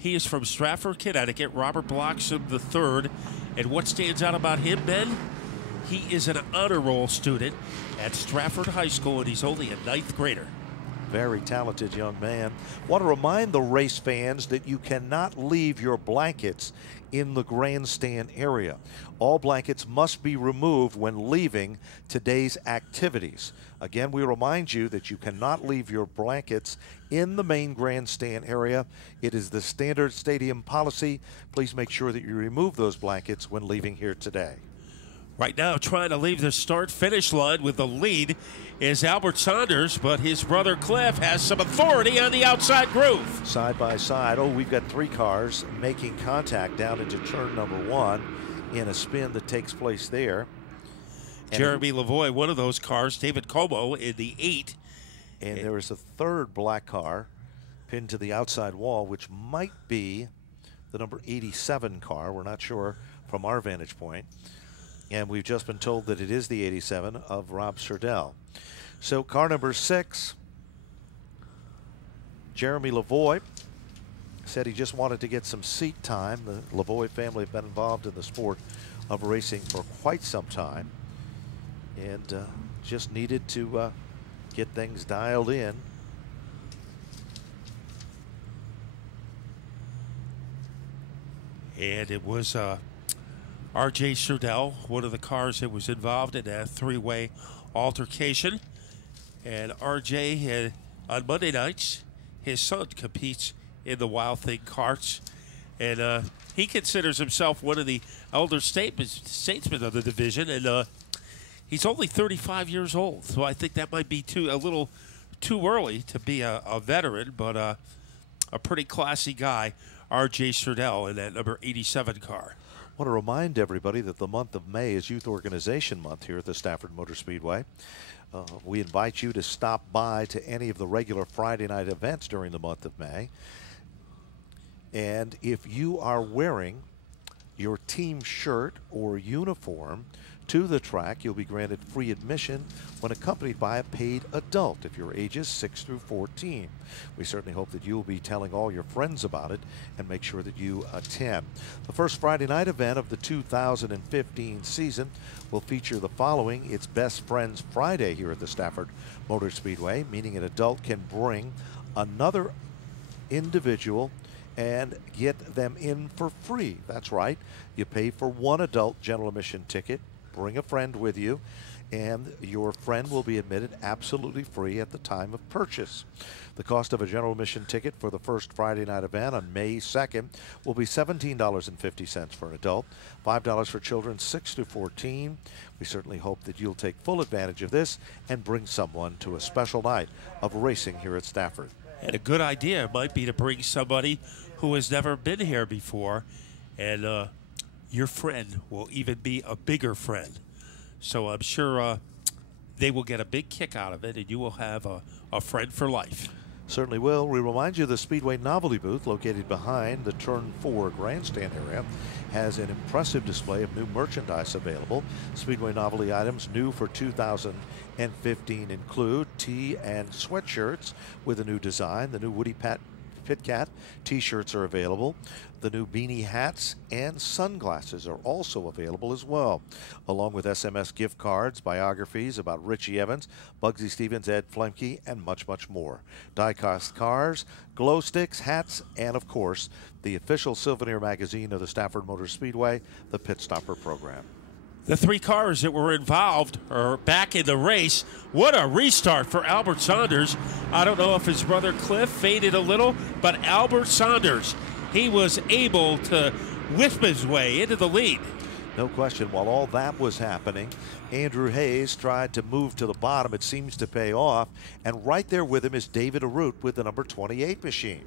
He is from Stafford, Connecticut. Robert blocks him the third. And what stands out about him, Ben? He is an honor roll student at Stafford High School, and he's only a 9th grader. Very talented young man. Want to remind the race fans that you cannot leave your blankets in the grandstand area. All blankets must be removed when leaving today's activities. Again, we remind you that you cannot leave your blankets in the main grandstand area. It is the standard stadium policy. Please make sure that you remove those blankets when leaving here today. Right now, trying to leave the start-finish line with the lead is Albert Saunders, but his brother Cliff has some authority on the outside groove. Side by side. Oh, we've got 3 cars making contact down into turn number 1 in a spin that takes place there. And Jeremy Lavoie, one of those cars. David Como in the 8. And there is a 3rd black car pinned to the outside wall, which might be the number 87 car. We're not sure from our vantage point. And we've just been told that it is the 87 of Rob Surdell. So car number 6, Jeremy Lavoie, said he just wanted to get some seat time. The Lavoie family have been involved in the sport of racing for quite some time, and just needed to get things dialed in. And it was R.J. Surdell, one of the cars that was involved in that 3-way altercation. And R.J. had, on Monday nights, his son competes in the Wild Thing karts. And he considers himself one of the elder statesmen of the division. And he's only 35 years old. So I think that might be a little too early to be a veteran, but a pretty classy guy, R.J. Surdell, in that number 87 car. I want to remind everybody that the month of May is Youth Organization Month here at the Stafford Motor Speedway. We invite you to stop by to any of the regular Friday night events during the month of May. And if you are wearing your team shirt or uniform to the track, you'll be granted free admission when accompanied by a paid adult if your ages 6 through 14. We certainly hope that you'll be telling all your friends about it and make sure that you attend. The first Friday night event of the 2015 season will feature the following. It's Best Friends Friday here at the Stafford Motor Speedway, meaning an adult can bring another individual and get them in for free. That's right. You pay for one adult general admission ticket. Bring a friend with you, and your friend will be admitted absolutely free at the time of purchase. The cost of a general admission ticket for the first Friday night event on May 2nd will be $17.50 for an adult, $5 for children 6 to 14. We certainly hope that you'll take full advantage of this and bring someone to a special night of racing here at Stafford. And a good idea might be to bring somebody who has never been here before, and your friend will even be a bigger friend. So I'm sure they will get a big kick out of it, and you will have a friend for life. Certainly will. We remind you the Speedway novelty booth located behind the Turn 4 grandstand area has an impressive display of new merchandise available. Speedway novelty items new for 2015 include tee and sweatshirts with a new design. The new Woody Pit Cat t-shirts are available. The new beanie hats and sunglasses are also available as well, along with SMS gift cards, biographies about Richie Evans, Bugsy Stevens, Ed Flemke, and much, much more. Die-cast cars, glow sticks, hats, and of course, the official souvenir magazine of the Stafford Motor Speedway, the Pit Stopper program. The 3 cars that were involved are back in the race. What a restart for Albert Saunders. I don't know if his brother Cliff faded a little, but Albert Saunders, he was able to whip his way into the lead. No question. While all that was happening, Andrew Hayes tried to move to the bottom. It seems to pay off. And right there with him is David Arute with the number 28 machine.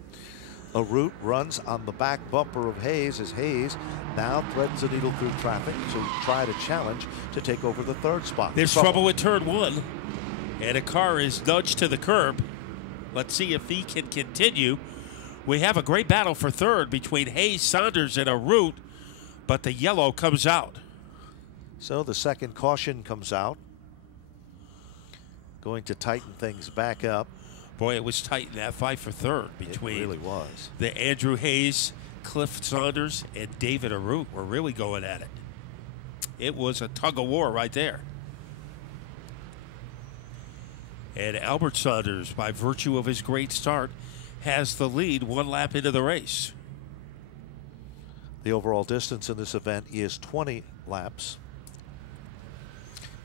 Arute runs on the back bumper of Hayes as Hayes now threads the needle through traffic to try to challenge to take over the 3rd spot. There's trouble with turn 1, and a car is nudged to the curb. Let's see if he can continue. We have a great battle for 3rd between Hayes, Saunders, and Arute, but the yellow comes out. So the second caution comes out. Going to tighten things back up. Boy, it was tight in that fight for third between it really was. The Andrew Hayes, Cliff Saunders, and David Arute were really going at it. It was a tug of war right there. And Albert Saunders, by virtue of his great start, has the lead 1 lap into the race. The overall distance in this event is 20 laps.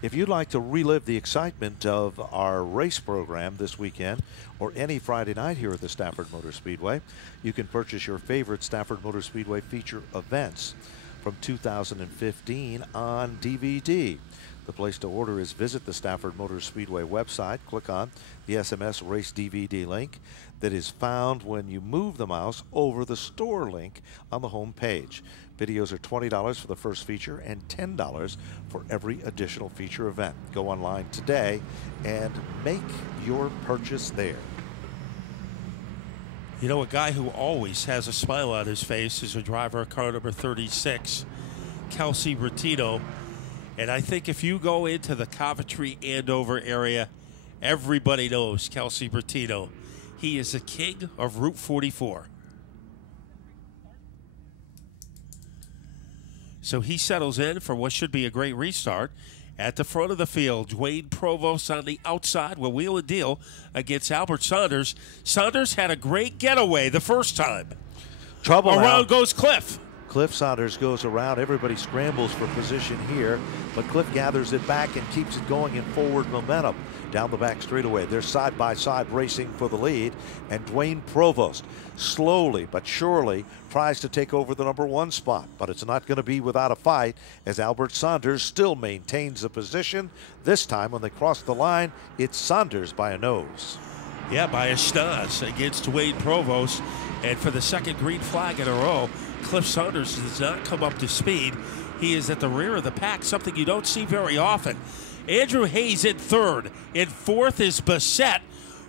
If you'd like to relive the excitement of our race program this weekend or any Friday night here at the Stafford Motor Speedway, you can purchase your favorite Stafford Motor Speedway feature events from 2015 on DVD. The place to order is visit the Stafford Motor Speedway website. Click on the SMS Race DVD link that is found when you move the mouse over the store link on the home page. Videos are $20 for the first feature and $10 for every additional feature event. Go online today and make your purchase there. You know, a guy who always has a smile on his face is a driver of car number 36, Kelsey Rottino. And I think if you go into the Coventry-Andover area, everybody knows Kelsey Rottino. He is the king of Route 44. So he settles in for what should be a great restart. At the front of the field, Duane Provost on the outside will wheel and deal against Albert Saunders. Saunders had a great getaway the first time. Trouble around goes Cliff. Cliff Saunders goes around. Everybody scrambles for position here, but Cliff gathers it back and keeps it going in forward momentum down the back straightaway. They're side-by-side racing for the lead, and Duane Provost slowly but surely tries to take over the #1 spot, but it's not going to be without a fight as Albert Saunders still maintains the position. This time when they cross the line, it's Saunders by a nose. Yeah, by a schnoz against Duane Provost, and for the second green flag in a row, Cliff Saunders does not come up to speed. He is at the rear of the pack, something you don't see very often. Andrew Hayes in third. In fourth is Bessette.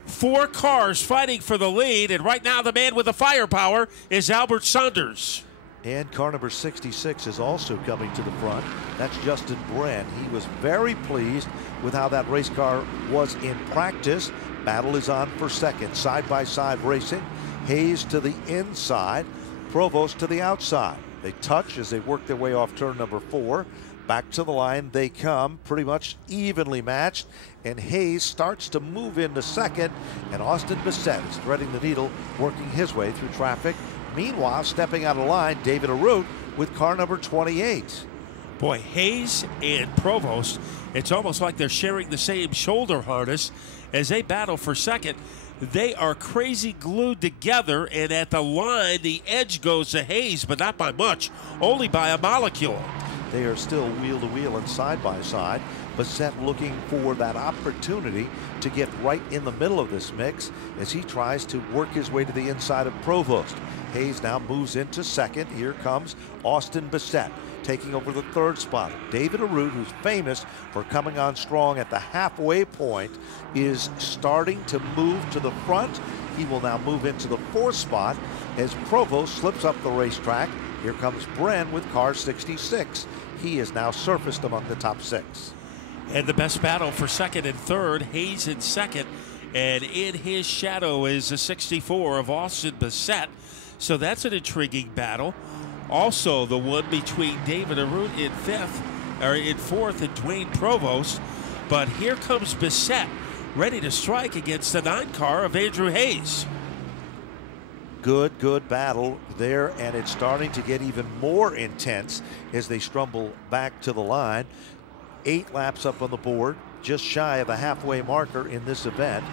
4 cars fighting for the lead, and right now the man with the firepower is Albert Saunders. And car number 66 is also coming to the front. That's Justin Bren. He was very pleased with how that race car was in practice. Battle is on for second. Side-by-side racing. Hayes to the inside. Provost to the outside. They touch as they work their way off turn number 4. Back to the line they come, pretty much evenly matched, and Hayes starts to move into second, and Austin Bessette is threading the needle, working his way through traffic. Meanwhile, stepping out of line, David Arute with car number 28. Boy, Hayes and Provost, it's almost like they're sharing the same shoulder harness as they battle for second. They are crazy glued together, and at the line, the edge goes to Hayes, but not by much, only by a molecule. They are still wheel-to-wheel and side-by-side. Bessette looking for that opportunity to get right in the middle of this mix as he tries to work his way to the inside of Provost. Hayes now moves into second. Here comes Austin Bessette taking over the third spot. David Arute, who's famous for coming on strong at the halfway point, is starting to move to the front. He will now move into the 4th spot as Provost slips up the racetrack. Here comes Bren with car 66. He is now surfaced among the top 6. And the best battle for second and third, Hayes in second. And in his shadow is the 64 of Austin Bessette. So that's an intriguing battle. Also the one between David Arute in 4th and Duane Provost. But here comes Bessette, ready to strike against the 9 car of Andrew Hayes. Good battle there, and it's starting to get even more intense as they stumble back to the line. 8 laps up on the board, just shy of the halfway marker in this event.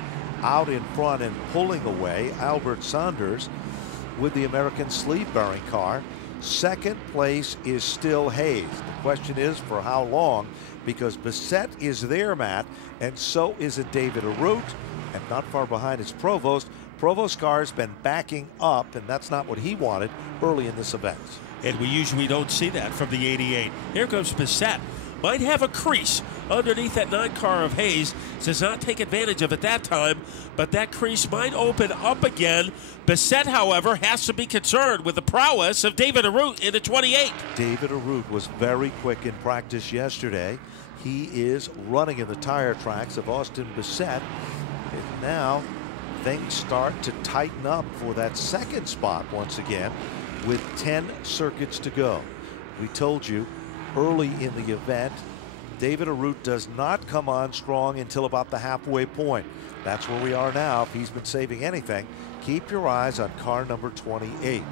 Out in front and pulling away, Albert Saunders with the American sleeve-bearing car. Second place is still Hayes. The question is for how long, because Bessette is there, Matt, and so is it David Arute, and not far behind is Provost. Provost's car has been backing up, and that's not what he wanted early in this event. And we usually don't see that from the 88. Here comes Bessette. Might have a crease underneath that 9 car of Hayes. Does not take advantage of it that time, but that crease might open up again. Bessette, however, has to be concerned with the prowess of David Arute in the 28. David Arute was very quick in practice yesterday. He is running in the tire tracks of Austin Bessette. And now things start to tighten up for that second spot once again with 10 circuits to go. We told you early in the event, David Arute does not come on strong until about the halfway point. That's where we are now. If he's been saving anything, keep your eyes on car number 28.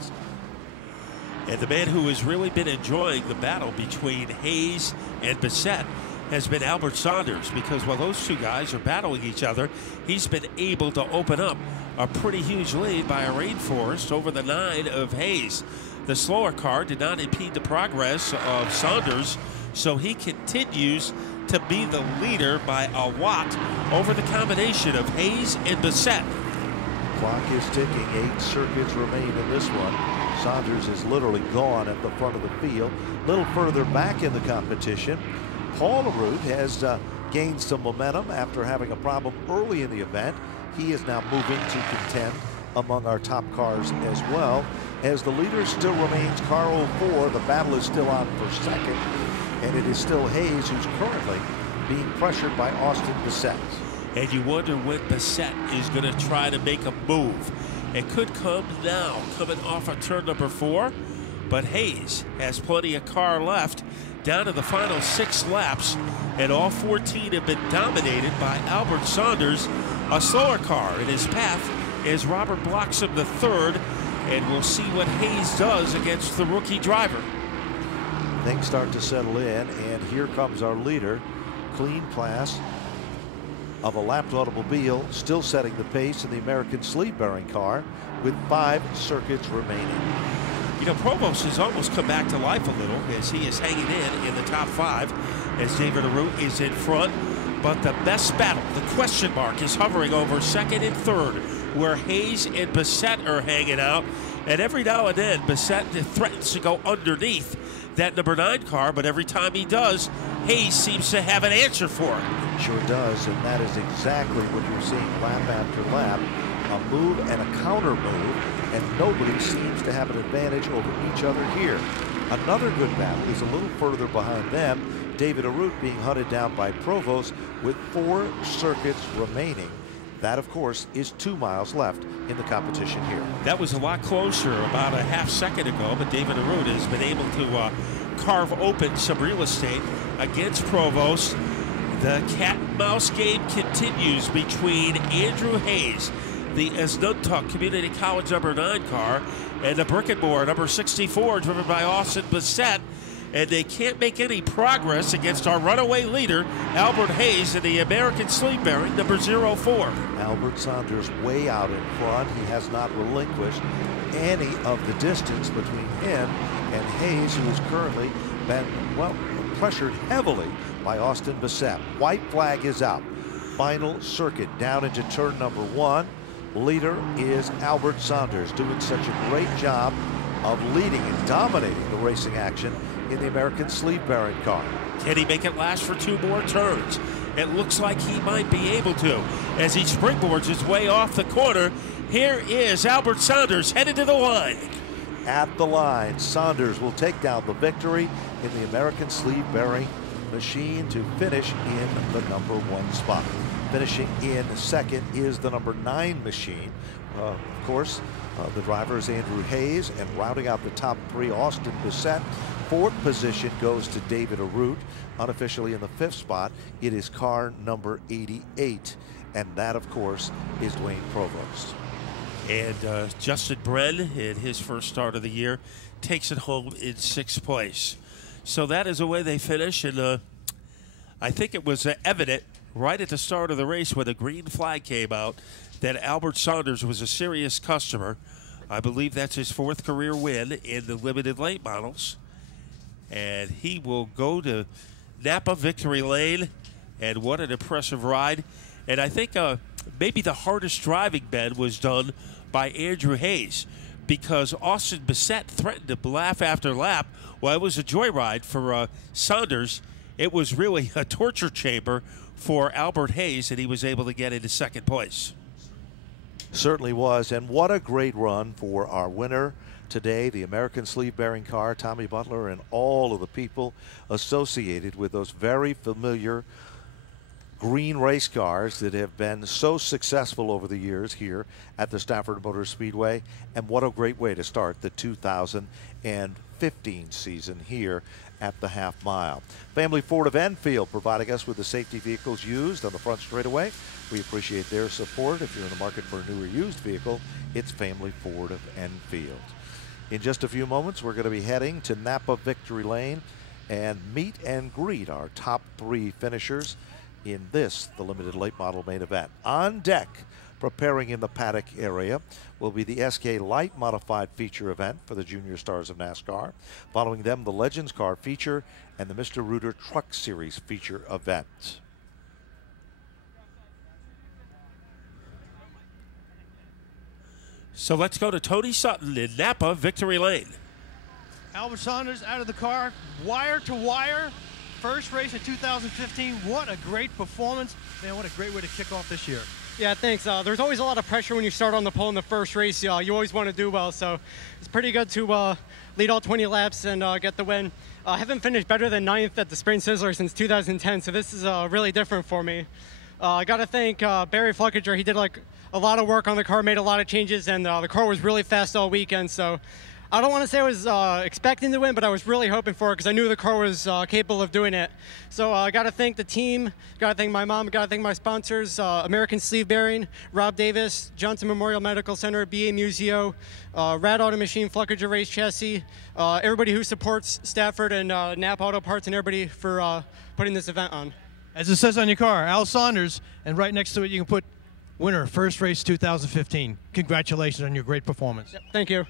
And the man who has really been enjoying the battle between Hayes and Bessette has been Albert Saunders, because while those two guys are battling each other, he's been able to open up a pretty huge lead by a rainforest over the 9 of Hayes. The slower car did not impede the progress of Saunders, so he continues to be the leader by a lot over the combination of Hayes and Bessette. Clock is ticking. 8 circuits remain in this one. Saunders is literally gone at the front of the field. A little further back in the competition, Paul Arute has gained some momentum after having a problem early in the event. He is now moving to contend among our top cars as well. As the leader still remains car 04, the battle is still on for second, and it is still Hayes who's currently being pressured by Austin Bessette. And you wonder when Bessette is going to try to make a move. It could come now, coming off of turn number 4, but Hayes has plenty of car left down to the final 6 laps, and all 14 have been dominated by Albert Saunders, a slower car in his path as Robert blocks him the 3rd, and we'll see what Hayes does against the rookie driver. Things start to settle in, and here comes our leader. Clean pass of a lapped automobile, still setting the pace in the American sleeve-bearing car with 5 circuits remaining. You know, Provost has almost come back to life a little as he is hanging in the top 5 as David Arute is in front. But the best battle, the question mark, is hovering over 2nd and 3rd, where Hayes and Bessette are hanging out. And every now and then, Bessette threatens to go underneath that number 9 car, but every time he does, Hayes seems to have an answer for it. Sure does, and that is exactly what you're seeing lap after lap. A move and a counter move, and nobody seems to have an advantage over each other here. Another good battle is a little further behind them. David Arute being hunted down by Provost with 4 circuits remaining. That, of course, is 2 miles left in the competition here. That was a lot closer about a half second ago, but David Arute has been able to carve open some real estate against Provost. The cat and mouse game continues between Andrew Hayes, the Asnuntuck Community College number 9 car, and the Brickenmore number 64 driven by Austin Bessette. And they can't make any progress against our runaway leader, Albert Hayes, in the American sleeve-bearing number 04. Albert Saunders way out in front. He has not relinquished any of the distance between him and Hayes, who has currently been, well, pressured heavily by Austin Bessette. White flag is out. Final circuit down into turn number 1. Leader is Albert Saunders, doing such a great job of leading and dominating the racing action in the American sleeve-bearing car. Can he make it last for 2 more turns? It looks like he might be able to as he springboards his way off the corner. Here is Albert Saunders headed to the line. At the line, Saunders will take down the victory in the American sleeve-bearing machine to finish in the number 1 spot. Finishing in second is the number 9 machine. Of course, the driver is Andrew Hayes, and rounding out the top 3, Austin Bessette. 4th position goes to David Arute. Unofficially in the 5th spot, it is car number 88. And that, of course, is Duane Provost. And Justin Bren, in his first start of the year, takes it home in 6th place. So that is the way they finish. And I think it was evident right at the start of the race when the green flag came out that Albert Saunders was a serious customer. I believe that's his 4th career win in the limited late models. And he will go to Napa Victory Lane. And what an impressive ride. And I think maybe the hardest driving, Ben, was done by Andrew Hayes, because Austin Bessette threatened to lap after lap. Well, it was a joyride for Saunders. It was really a torture chamber for Albert Hayes, and he was able to get into 2nd place. Certainly was, and what a great run for our winner today, the American sleeve-bearing car, Tommy Butler, and all of the people associated with those very familiar green race cars that have been so successful over the years here at the Stafford Motor Speedway. And what a great way to start the 2015 season here at the half mile. Family Ford of Enfield providing us with the safety vehicles used on the front straightaway. We appreciate their support. If you're in the market for a new or used vehicle, it's Family Ford of Enfield. In just a few moments, we're going to be heading to Napa Victory Lane and meet and greet our top 3 finishers in this, the limited late model main event. On deck, preparing in the paddock area, will be the SK Light Modified Feature event for the Junior Stars of NASCAR. Following them, the Legends Car Feature and the Mr. Rooter Truck Series Feature event. So let's go to Tony Sutton in Napa Victory Lane. Albert Saunders out of the car, wire to wire. First race of 2015. What a great performance. Man, what a great way to kick off this year. Yeah, thanks. There's always a lot of pressure when you start on the pole in the first race. You always want to do well, so it's pretty good to lead all 20 laps and get the win. I haven't finished better than 9th at the Spring Spizzler since 2010, so this is really different for me. I got to thank Barry Fluckiger. He did a lot of work on the car, made a lot of changes, and the car was really fast all weekend, so I don't want to say I was expecting to win, but I was really hoping for it because I knew the car was capable of doing it. So I got to thank the team, got to thank my mom, got to thank my sponsors, American Sleeve Bearing, Rob Davis, Johnson Memorial Medical Center, BA Museo, Rad Auto Machine, Fluckiger Race Chassis, everybody who supports Stafford and Napa Auto Parts, and everybody for putting this event on. As it says on your car, Al Saunders, and right next to it you can put winner, first race 2015. Congratulations on your great performance. Yep, thank you.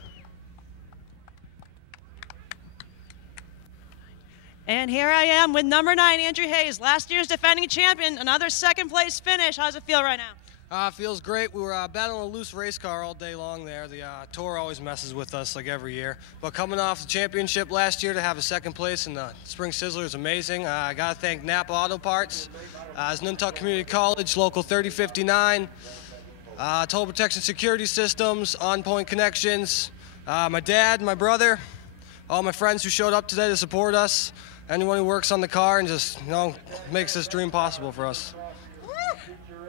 And here I am with number 9, Andrew Hayes, last year's defending champion, another second place finish. How's it feel right now? Feels great. We were battling a loose race car all day long there. The tour always messes with us like every year. But coming off the championship last year to have a second place in the Spring Spizzler is amazing. I got to thank Napa Auto Parts, Asnuntuck Community College, Local 3059, Total Protection Security Systems, On Point Connections, my dad, my brother, all my friends who showed up today to support us, anyone who works on the car and just, makes this dream possible for us.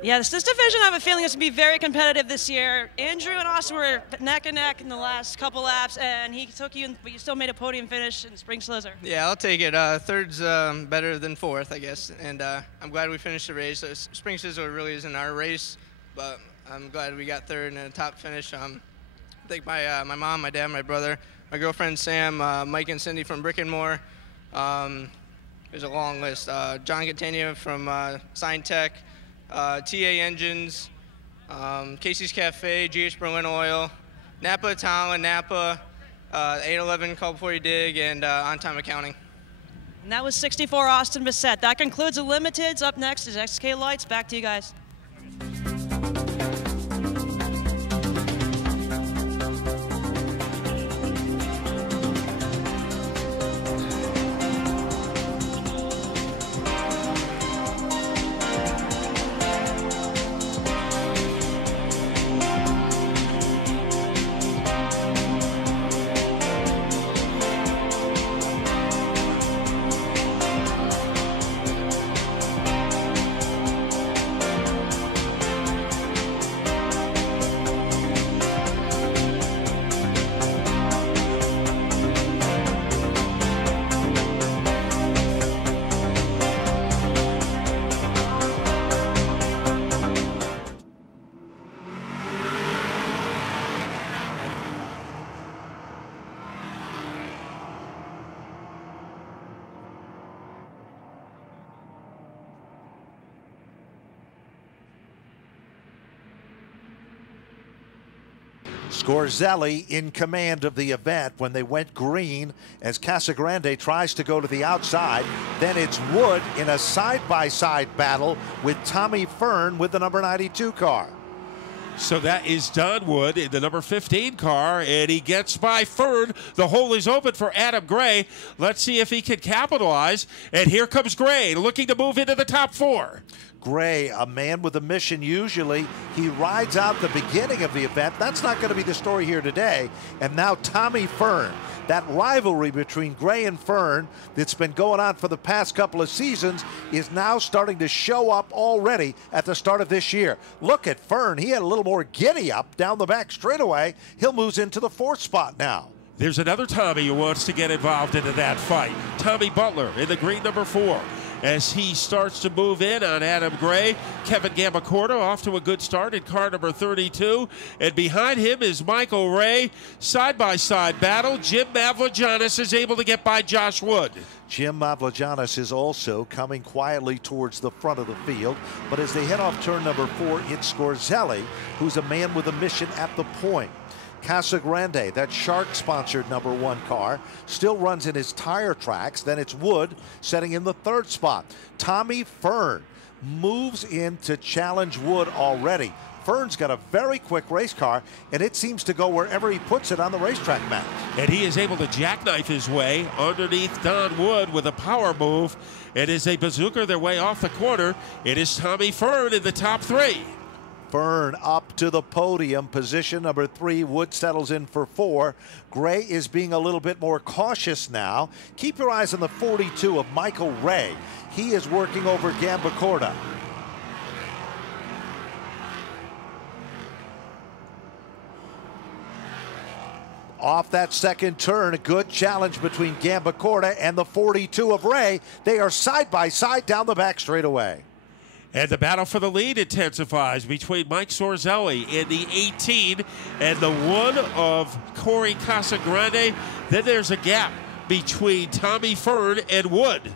Yes, this division I have a feeling is going to be very competitive this year. Andrew and Austin were neck and neck in the last couple laps, and he took you, but you still made a podium finish in Spring Spizzler. Yeah, I'll take it. Third's better than fourth, I guess, and I'm glad we finished the race. Spring Spizzler really isn't our race, but I'm glad we got third and a top finish. Thank my mom, my dad, my brother, my girlfriend Sam, Mike and Cindy from Brickenmore. There's a long list. John Catania from Sign Tech. TA Engines, Casey's Cafe, GH Berlin Oil, Napa Talent, Napa, 811 Call Before You Dig, and On Time Accounting. And that was 64 Austin Bessette. That concludes the Limiteds. Up next is XK Lights. Back to you guys. Scorzelli in command of the event when they went green as Casagrande tries to go to the outside. Then it's Wood in a side-by-side battle with Tommy Fearn with the number 92 car. So that is Don Wood in the number 15 car, and he gets by Fearn. The hole is open for Adam Gray. Let's see if he can capitalize. And here comes Gray looking to move into the top 4. Gray, a man with a mission usually. He rides out the beginning of the event. That's not going to be the story here today. And now Tommy Fearn That rivalry between Gray and Fearn that's been going on for the past couple of seasons is now starting to show up already at the start of this year. Look at Fearn. He had a little more giddy up down the back straightaway. He'll move into the 4th spot now. There's another Tommy who wants to get involved into that fight. Tommy Butler in the green number 4. As he starts to move in on Adam Gray. Kevin Gambacorta off to a good start in car number 32. And behind him is Michael Wray. Side-by-side battle. Jim Mavrogiannis is able to get by Josh Wood. Jim Mavrogiannis is also coming quietly towards the front of the field. But as they head off turn number 4, it's Scorzelli, who's a man with a mission at the point. Casagrande, that Shark-sponsored number 1 car, still runs in his tire tracks. Then it's Wood setting in the 3rd spot. Tommy Fearn moves in to challenge Wood already. Fearn's got a very quick race car, and it seems to go wherever he puts it on the racetrack map. And he is able to jackknife his way underneath Don Wood with a power move. And as they bazooka their way off the corner, it is Tommy Fearn in the top 3. Fearn up to the podium, position number 3. Wood settles in for 4. Gray is being a little bit more cautious now. Keep your eyes on the 42 of Michael Wray. He is working over Gambacorta. Off that second turn, a good challenge between Gambacorta and the 42 of Wray. They are side by side down the back straightaway. And the battle for the lead intensifies between Mike Scorzelli in the 18 and the 1 of Corey Casagrande. Then there's a gap between Tommy Fearn and Wood.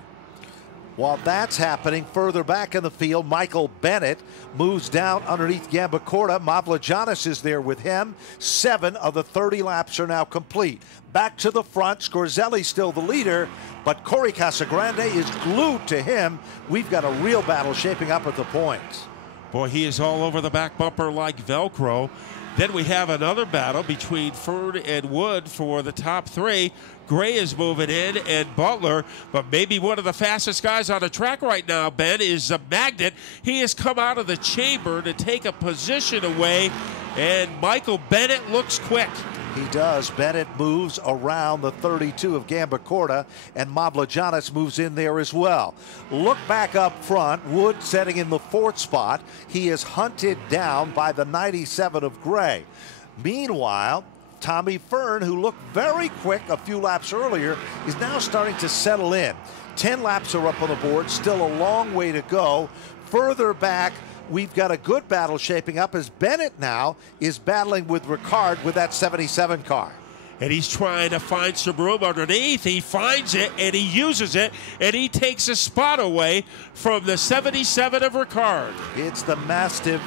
While that's happening, further back in the field, Michael Bennett moves down underneath Gambacorta. Mavrogiannis is there with him. 7 of the 30 laps are now complete. Back to the front, Scorzelli still the leader, but Corey Casagrande is glued to him. We've got a real battle shaping up at the points. Boy, he is all over the back bumper like Velcro. Then we have another battle between Fearn and Wood for the top 3. Gray is moving in and Butler, but maybe one of the fastest guys on the track right now, Ben, is a Magnet. He has come out of the chamber to take a position away, and Michael Bennett looks quick. He does. Bennett moves around the 32 of Gambacorta, and Mavrogiannis moves in there as well. Look back up front. Wood setting in the 4th spot. He is hunted down by the 97 of Gray. Meanwhile, Tommy Fearn, who looked very quick a few laps earlier, is now starting to settle in. 10 laps are up on the board. Still a long way to go. Further back, we've got a good battle shaping up as Bennett now is battling with Ricard with that 77 car. And he's trying to find some room underneath. He finds it, and he uses it, and he takes a spot away from the 77 of Ricard. It's the Mastiff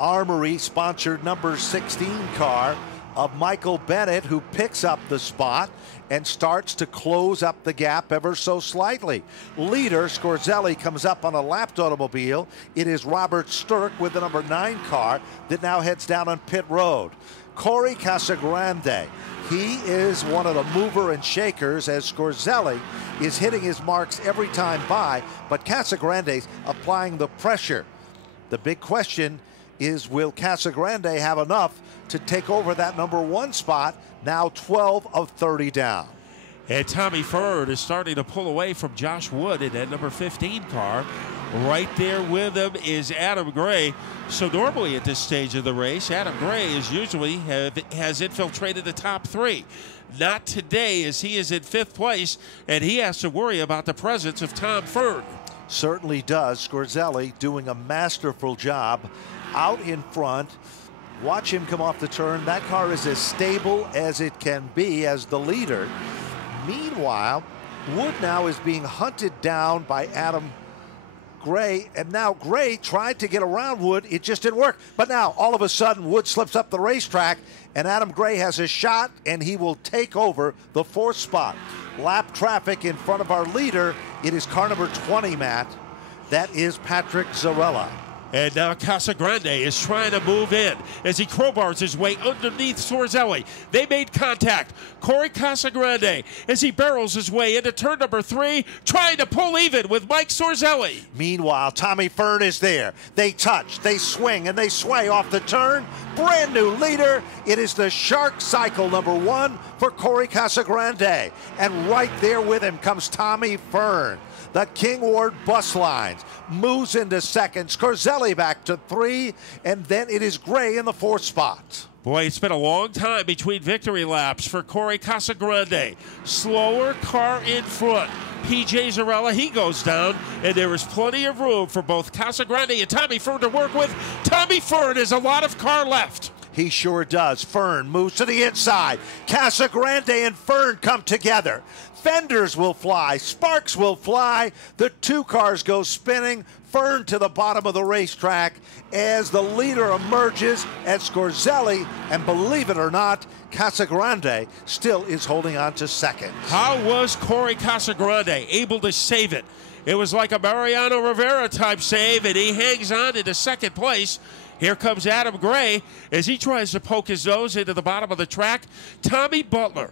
Armory sponsored number 16 car of Michael Bennett, who picks up the spot and starts to close up the gap ever so slightly. Leader Scorzelli comes up on a lapped automobile. It is Robert Sturck with the number 9 car that now heads down on pit road. Corey Casagrande, he is one of the mover and shakers as Scorzelli is hitting his marks every time by, but Casagrande's applying the pressure. The big question is, will Casagrande have enough to take over that number 1 spot, now 12 of 30 down. And Tommy Fearn is starting to pull away from Josh Wood in that number 15 car. Right there with him is Adam Gray. So normally at this stage of the race, Adam Gray is usually has infiltrated the top 3. Not today, as he is in 5th place, and he has to worry about the presence of Tom Fearn. Certainly does. Scorzelli doing a masterful job out in front. Watch him come off the turn. That car is as stable as it can be as the leader. Meanwhile, Wood now is being hunted down by Adam Gray, and now Gray tried to get around Wood. It just didn't work. But now, all of a sudden, Wood slips up the racetrack, and Adam Gray has a shot, and he will take over the 4th spot. Lap traffic in front of our leader. It is car number 20, Matt. That is Patrick Zarella. And now Casagrande is trying to move in as he crowbars his way underneath Scorzelli. They made contact. Corey Casagrande, as he barrels his way into turn number 3, trying to pull even with Mike Scorzelli. Meanwhile, Tommy Fearn is there. They touch, they swing, and they sway off the turn. Brand new leader. It is the Shark Cycle number 1 for Corey Casagrande. And right there with him comes Tommy Fearn. The King Ward bus lines moves into second. Scorzelli back to 3, and then it is Gray in the 4th spot. Boy, it's been a long time between victory laps for Corey Casagrande. Slower car in front. PJ Zarella, he goes down, and there is plenty of room for both Casagrande and Tommy Fearn to work with. Tommy Fearn has a lot of car left. He sure does. Fearn moves to the inside. Casagrande and Fearn come together. Fenders will fly. Sparks will fly. The 2 cars go spinning. Fearn to the bottom of the racetrack as the leader emerges at Scorzelli. And believe it or not, Casagrande still is holding on to second. How was Corey Casagrande able to save it? It was like a Mariano Rivera type save, and he hangs on into second place. Here comes Adam Gray as he tries to poke his nose into the bottom of the track. Tommy Butler,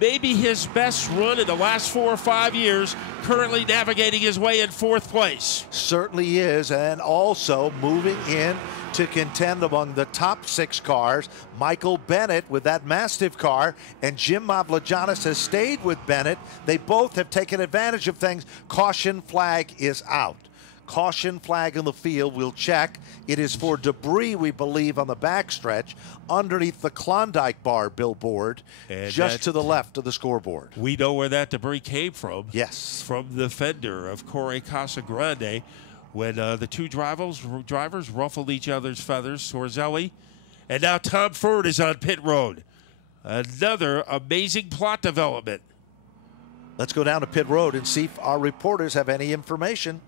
maybe his best run in the last 4 or 5 years, currently navigating his way in 4th place. Certainly is, and also moving in to contend among the top 6 cars. Michael Bennett with that Mastiff car, and Jim Mavlajanis has stayed with Bennett. They both have taken advantage of things. Caution flag is out. Caution flag in the field, we'll check. It is for debris, we believe, on the backstretch underneath the Klondike Bar billboard, and just to the left of the scoreboard. We know where that debris came from. Yes. From the fender of Corey Casagrande when the 2 drivers ruffled each other's feathers. Scorzelli, and now Tom Fearn is on pit road. Another amazing plot development. Let's go down to pit road and see if our reporters have any information.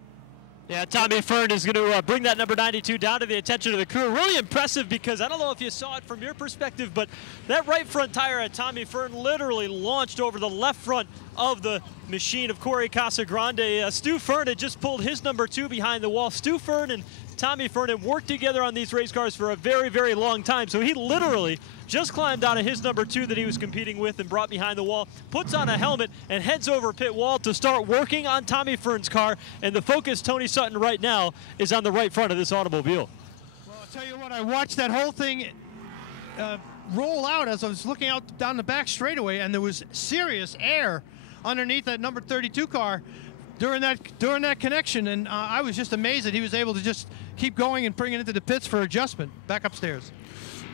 Yeah, Tommy Fearn is going to bring that number 92 down to the attention of the crew. Really impressive because I don't know if you saw it from your perspective, but that right front tire at Tommy Fearn literally launched over the left front of the machine of Corey Casagrande. Stu Fearn had just pulled his number 2 behind the wall. Stu Fearn and Tommy Fearn have worked together on these race cars for a very, very long time. So he literally just climbed out of his number 2 that he was competing with and brought behind the wall, puts on a helmet, and heads over pit wall to start working on Tommy Fearn's car. And the focus, Tony Sutton, right now is on the right front of this automobile. Well, I'll tell you what, I watched that whole thing roll out as I was looking out down the back straightaway, and there was serious air underneath that number 32 car during that connection, and I was just amazed that he was able to just keep going and bring it into the pits for adjustment back upstairs.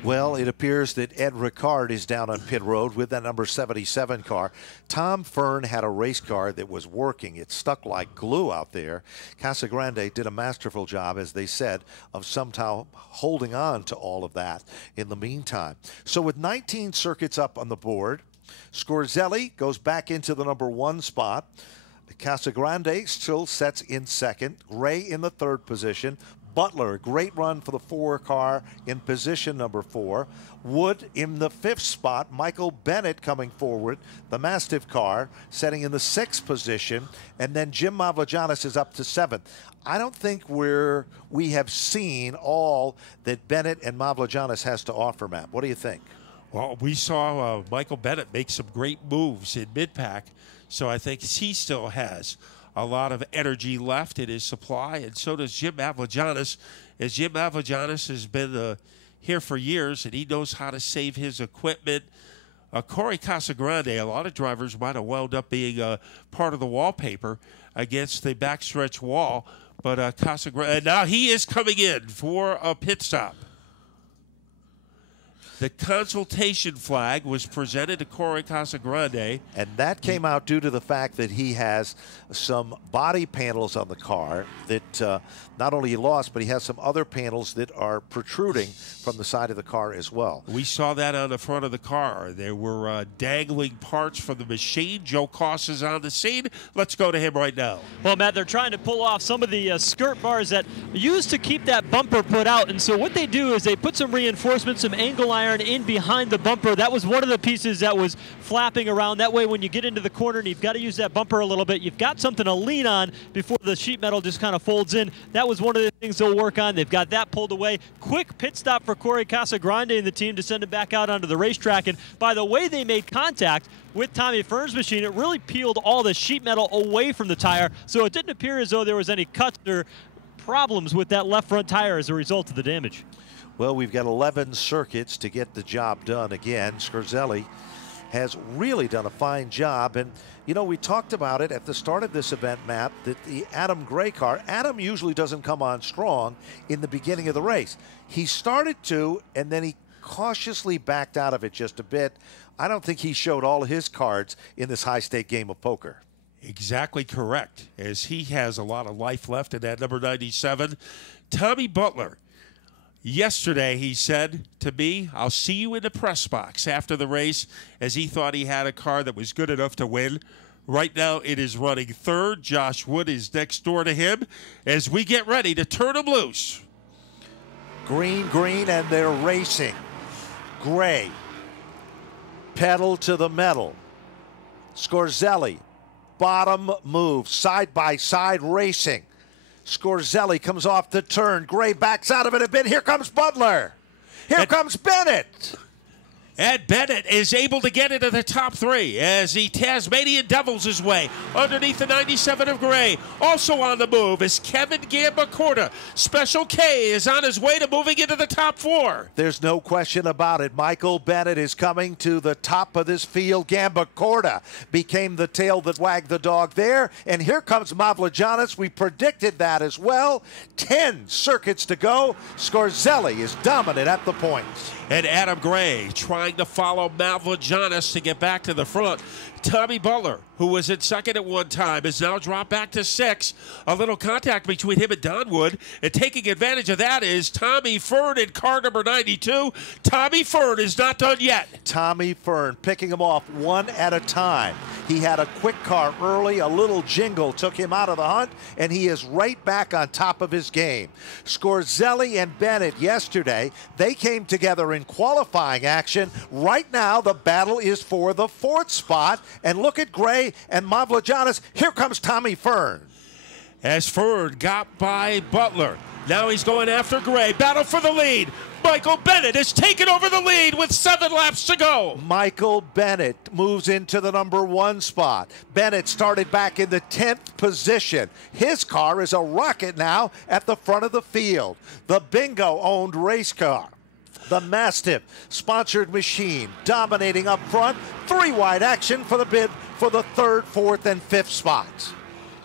Well, it appears that Ed Ricard is down on pit road with that number 77 car. Tom Fearn had a race car that was working. It stuck like glue out there. Casagrande did a masterful job, as they said, of somehow holding on to all of that in the meantime. So with 19 circuits up on the board, Scorzelli goes back into the number 1 spot. Casagrande still sets in second. Gray in the 3rd position. Butler, great run for the 4 car in position number 4. Wood in the 5th spot. Michael Bennett coming forward, the Mastiff car, setting in the 6th position. And then Jim Mavlajanis is up to 7th. I don't think we have seen all that Bennett and Mavlajanis has to offer, Matt. What do you think? Well, we saw Michael Bennett make some great moves in mid-pack, so I think he still has a lot of energy left in his supply, and so does Jim Mavlajanis, as Jim Mavlajanis has been here for years, and he knows how to save his equipment. Corey Casagrande, a lot of drivers might have wound up being part of the wallpaper against the backstretch wall, but Casagrande, now he is coming in for a pit stop. The consultation flag was presented to Corey Casagrande. And that came out due to the fact that he has some body panels on the car that not only he lost, but he has some other panels that are protruding from the side of the car as well. We saw that on the front of the car. There were dangling parts from the machine. Joe Koss is on the scene. Let's go to him right now. Well, Matt, they're trying to pull off some of the skirt bars that used to keep that bumper put out. And so what they do is they put some reinforcements, some angle iron Fearn in behind the bumper. That was one of the pieces that was flapping around. That way, when you get into the corner and you've got to use that bumper a little bit, you've got something to lean on before the sheet metal just kind of folds in. That was one of the things they'll work on. They've got that pulled away. Quick pit stop for Corey Casagrande and the team to send him back out onto the racetrack. And by the way they made contact with Tommy Fearn's machine, it really peeled all the sheet metal away from the tire, so it didn't appear as though there was any cuts or problems with that left front tire as a result of the damage. Well, we've got 11 circuits to get the job done again. Scorzelli has really done a fine job. And, you know, we talked about it at the start of this event, Matt, that the Adam Gray car, Adam usually doesn't come on strong in the beginning of the race. He started to, and then he cautiously backed out of it just a bit. I don't think he showed all of his cards in this high-stake game of poker. Exactly correct, as he has a lot of life left in that number 97. Tommy Butler, yesterday he said to me, "I'll see you in the press box after the race," as he thought he had a car that was good enough to win. Right now it is running third. Josh Wood is next door to him as we get ready to turn him loose. Green, and they're racing. Gray, pedal to the metal. Scorzelli, bottom move, side-by-side racing. Scorzelli comes off the turn. Gray backs out of it a bit. Here comes Butler. Here comes Bennett. And Bennett is able to get into the top three as he Tasmanian Devils his way underneath the 97 of Gray. Also on the move is Kevin Gambacorta. Special K is on his way to moving into the top four. There's no question about it. Michael Bennett is coming to the top of this field. Gambacorta became the tail that wagged the dog there. And here comes Mavlajanis. We predicted that as well. 10 circuits to go. Scorzelli is dominant at the points. And Adam Gray trying to follow Mavlajanis to get back to the front. Tommy Butler, who was in second at one time, is now dropped back to 6. A little contact between him and Don Wood. And taking advantage of that is Tommy Fearn in car number 92. Tommy Fearn is not done yet. Tommy Fearn picking him off one at a time. He had a quick car early. A little jingle took him out of the hunt, and he is right back on top of his game. Scorzelli and Bennett yesterday, they came together in qualifying action. Right now, the battle is for the 4th spot. And look at Gray and Mavlajanis. Here comes Tommy Fearn. As Fearn got by Butler. Now he's going after Gray. Battle for the lead. Michael Bennett has taken over the lead with 7 laps to go. Michael Bennett moves into the number 1 spot. Bennett started back in the 10th position. His car is a rocket now at the front of the field. The Bingo-owned race car. The Mastiff sponsored machine dominating up front. 3-wide action for the bid for the 3rd, 4th, and 5th spots.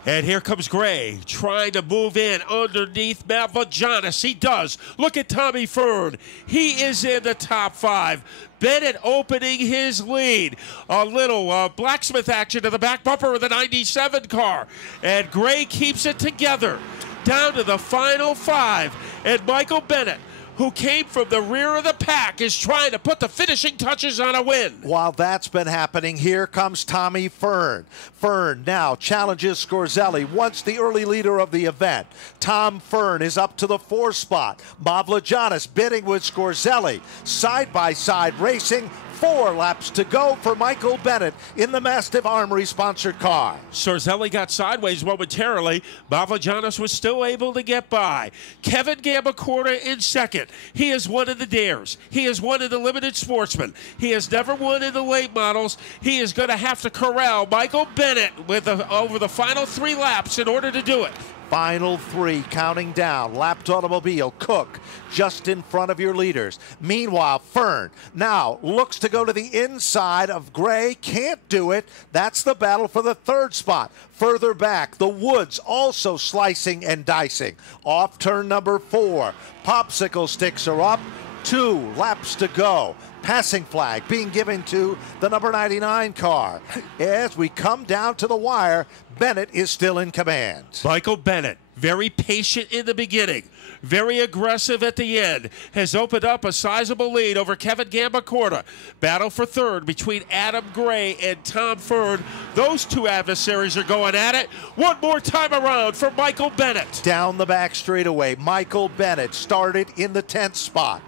And here comes Gray trying to move in underneath Mavlajanis. He does. Look at Tommy Fearn. He is in the top 5. Bennett opening his lead. A little blacksmith action to the back bumper of the 97 car. And Gray keeps it together down to the final 5. And Michael Bennett, who came from the rear of the pack, is trying to put the finishing touches on a win. While that's been happening, here comes Tommy Fearn. Fearn now challenges Scorzelli, once the early leader of the event. Tom Fearn is up to the 4th spot. Mavlajanis bidding with Scorzelli. Side-by-side racing. 4 laps to go for Michael Bennett in the Mastiff Armory sponsored car. Scorzelli got sideways momentarily. Mavlajanis was still able to get by. Kevin Gambacorta in second. He has won in the dares. He has won in the limited sportsman. He has never won in the late models. He is going to have to corral Michael Bennett with over the final 3 laps in order to do it. Final 3 counting down. Lapped automobile. Cook just in front of your leaders. Meanwhile, Fearn now looks to go to the inside of Gray. Can't do it. That's the battle for the 3rd spot. Further back, the Woods also slicing and dicing. Off turn number 4. Popsicle sticks are up. 2 laps to go. Passing flag being given to the number 99 car. As we come down to the wire, Bennett is still in command. Michael Bennett, very patient in the beginning, very aggressive at the end, has opened up a sizable lead over Kevin Gambacorta. Battle for 3rd between Adam Gray and Tom Fearn. Those 2 adversaries are going at it. One more time around for Michael Bennett. Down the back straightaway, Michael Bennett started in the 10th spot.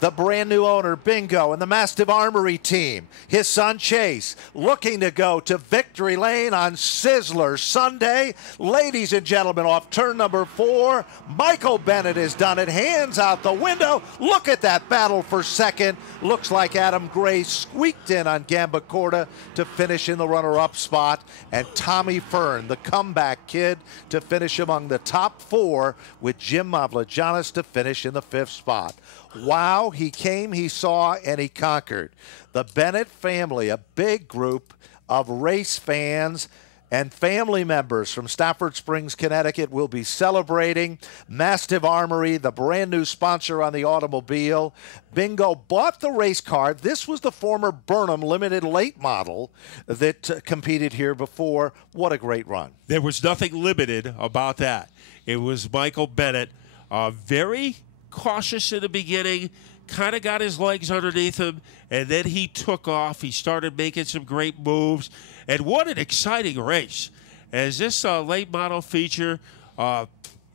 the brand new owner, Bingo, and the Mastiff Armory team. His son, Chase, looking to go to victory lane on Sizzler Sunday. Ladies and gentlemen, off turn number 4, Michael Bennett has done it. Hands out the window. Look at that battle for second. Looks like Adam Gray squeaked in on Gambacorta to finish in the runner-up spot. And Tommy Fearn, the comeback kid, to finish among the top 4 with Jim Mavlajanis to finish in the 5th spot. Wow, he came, he saw, and he conquered. The Bennett family, a big group of race fans and family members from Stafford Springs, Connecticut, will be celebrating. Mastiff Armory, the brand new sponsor on the automobile. Bingo bought the race car. This was the former Burnham limited late model that competed here before. What a great run. There was nothing limited about that. It was Michael Bennett, very cautious in the beginning, kind of got his legs underneath him, and then he took off. He started making some great moves, and what an exciting race. As this late model feature,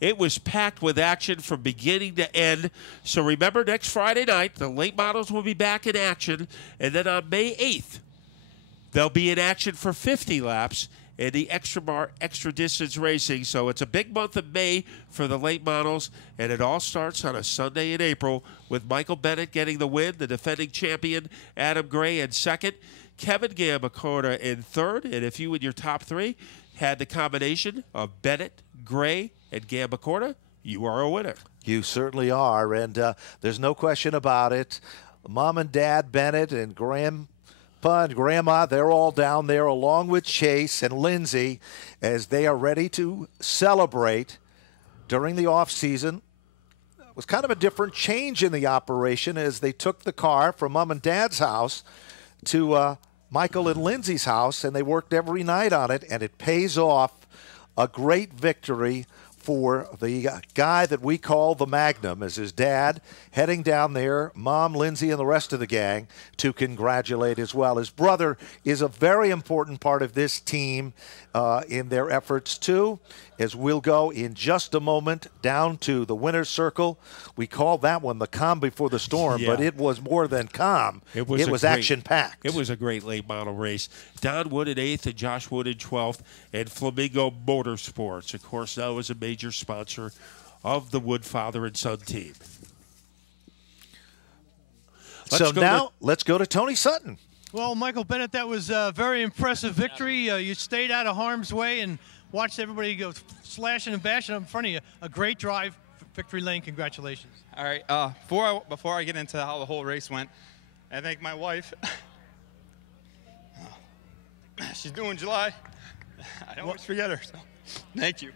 it was packed with action from beginning to end. So remember, next Friday night, the late models will be back in action, and then on May 8th, they'll be in action for 50 laps in the extra distance racing. So it's a big month of May for the late models, and it all starts on a Sunday in April with Michael Bennett getting the win, the defending champion Adam Gray in second, Kevin Gambacorta in third. And if you in your top 3 had the combination of Bennett, Gray, and Gambacorta, you are a winner. You certainly are, and there's no question about it. Mom and Dad Bennett and Grandpa and Grandma, they're all down there along with Chase and Lindsay as they are ready to celebrate during the off season. It was kind of a different change in the operation as they took the car from Mom and Dad's house to Michael and Lindsay's house, and they worked every night on it, and it pays off. A great victory for the guy that we call the Magnum, as his dad heading down there, Mom, Lindsay, and the rest of the gang to congratulate as well. His brother is a very important part of this team in their efforts too, as we'll go in just a moment down to the winner's circle. We call that one the calm before the storm, but it was more than calm. It was action-packed. It was a great late model race. Don Wood in 8th and Josh Wood in 12th, and Flamingo Motorsports, of course, now is a major sponsor of the Wood father and son team. Let's go to Tony Sutton. Well, Michael Bennett, that was a very impressive victory. You stayed out of harm's way and watched everybody go slashing and bashing up in front of you. A great drive, victory lane. Congratulations. All right. Before I get into how the whole race went, I thank my wife. She's doing July. I always forget her. So thank you.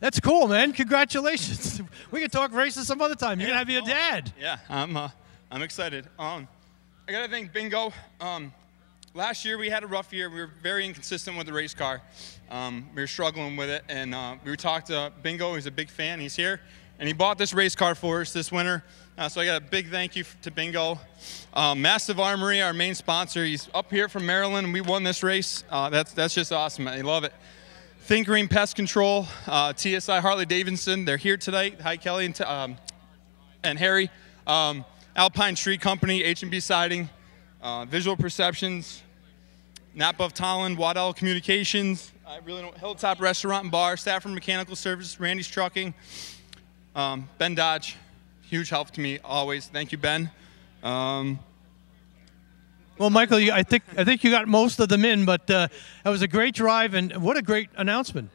That's cool, man. Congratulations. We can talk races some other time. You're gonna have your dad. Yeah, I'm excited. I gotta thank Bingo. Last year we had a rough year. We were very inconsistent with the race car. We were struggling with it, and we talked to Bingo. He's a big fan. He's here, and he bought this race car for us this winter. So I got a big thank you to Bingo. Mastiff Armory, our main sponsor. He's up here from Maryland, and we won this race. That's just awesome. I love it. Think Green Pest Control, TSI Harley-Davidson. They're here tonight. Hi, Kelly and Harry. Alpine Tree Company, H&B Siding, Visual Perceptions, Napa of Tolland, Waddell Communications, Hilltop Restaurant and Bar, Stafford Mechanical Service, Randy's Trucking, Ben Dodge, huge help to me always. Thank you, Ben. Well, Michael, I think you got most of them in, but that was a great drive, and what a great announcement.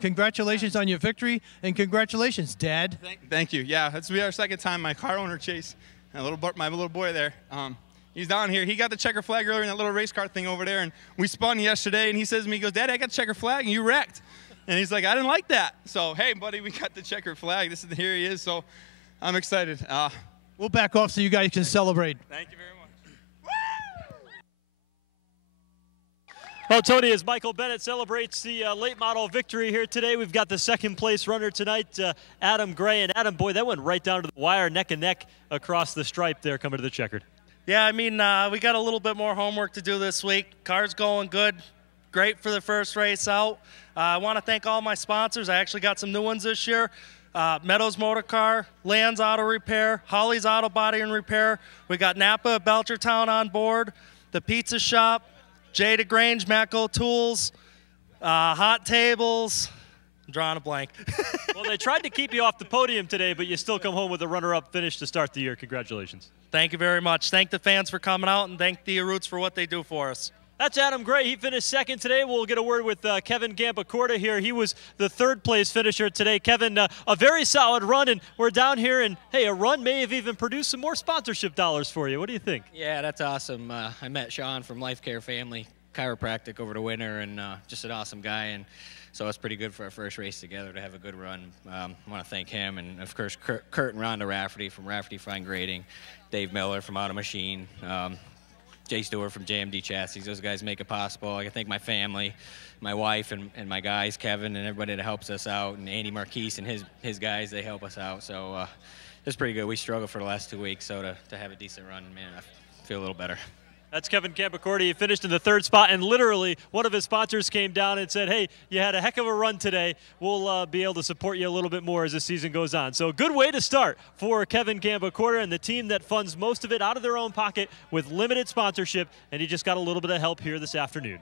Congratulations on your victory, and congratulations, Dad. Thank you. Yeah, this will be our second time. My car owner, Chase, my little boy there, he's down here. He got the checker flag earlier in that little race car thing over there, and we spun yesterday, and he says to me, he goes, Dad, I got the checker flag, and you wrecked. And he's like, I didn't like that. So, hey, buddy, we got the checker flag. Here he is, so I'm excited. We'll back off so you guys can celebrate. Thank you very much. Well, Tony, as Michael Bennett celebrates the late model victory here today, we've got the second place runner tonight, Adam Gray. And Adam, boy, that went right down to the wire, neck and neck across the stripe there coming to the checkered. Yeah, I mean, we got a little bit more homework to do this week. Car's going good. Great for the first race out. I want to thank all my sponsors. I actually got some new ones this year. Meadows Motor Car, Land's Auto Repair, Holly's Auto Body and Repair. We got Napa at Belchertown on board, the Pizza Shop, Jay DeGrange, Matco Tools, Hot Tables. I'm drawing a blank. Well, they tried to keep you off the podium today, but you still come home with a runner-up finish to start the year. Congratulations. Thank you very much. Thank the fans for coming out, and thank the Arutes for what they do for us. That's Adam Gray. He finished second today. We'll get a word with Kevin Gambacorta here. He was the third-place finisher today. Kevin, a very solid run, and we're down here, and, hey, a run may have even produced some more sponsorship dollars for you. What do you think? Yeah, that's awesome. I met Sean from Life Care Family Chiropractic over the winter, and just an awesome guy, and so it's pretty good for our first race together to have a good run. I want to thank him, and, of course, Kurt and Rhonda Rafferty from Rafferty Fine Grading, Dave Miller from Auto Machine, Jay Stewart from JMD Chassis. Those guys make it possible. I can thank my family, my wife, and my guys, Kevin, and everybody that helps us out, and Andy Marquise and his guys, they help us out. So it's pretty good. We struggled for the last 2 weeks, so to have a decent run, man, I feel a little better. That's Kevin Gambacorta. He finished in the third spot, and literally one of his sponsors came down and said, hey, you had a heck of a run today. We'll be able to support you a little bit more as the season goes on. So a good way to start for Kevin Gambacorta and the team that funds most of it out of their own pocket with limited sponsorship, and he just got a little bit of help here this afternoon.